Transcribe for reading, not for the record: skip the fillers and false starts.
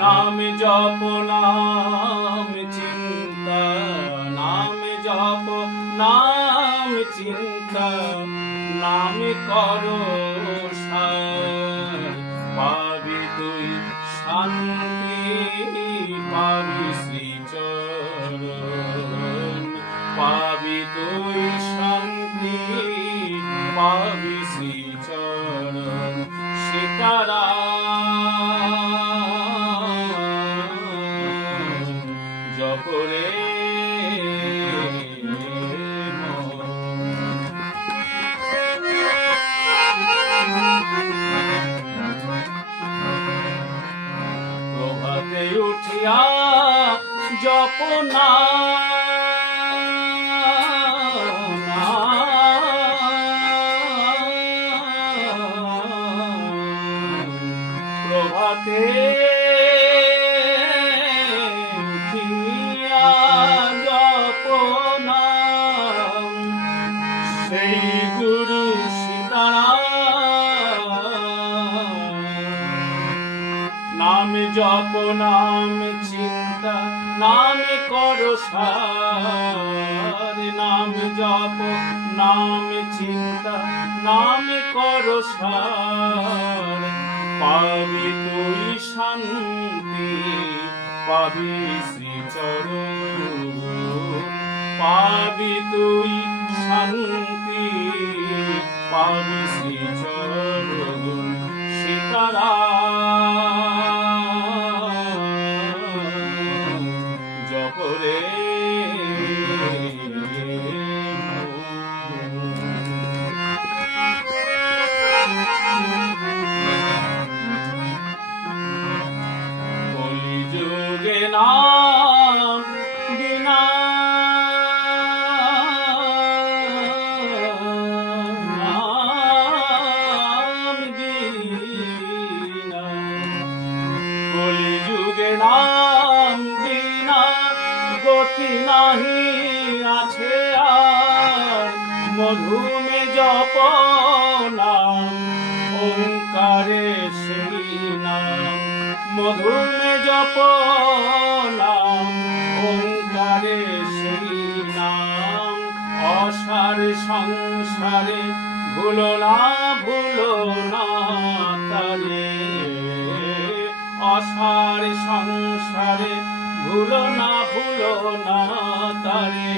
नाम जप नाम चिंता, नाम जप नाम चिंता, नाम करो सार। पाबि तुई शांति पाबि श्रीचरण, पाबि तुई शांति पाबि श्रीचरण। सीताराम जप रे প্রভাতে উঠিয়া জপ প্রভাতে উঠিয়া জপ নাম, সেই গুরু সীতারাম। नाम जप नाम चिंता, नाम करो सार। नाम जप नाम चिंता, नाम करो सार। पाबि तुई शांति पाबि श्रीचरण, पाबि तुई शांति पाबि श्रीचरण। सीताराम जप रे কলিযুগে নাম বিনা কলিযুগে নাম বিনা গতি নাহি আছে আর। মধুমে জপ নাম ওঙ্কারে সেই নাম, মধুমে জপ নাম ওঙ্কারে সেই নাম। অসার সংসারে ভুলো না তারে, অসার সংসারে ভুলো না তারে।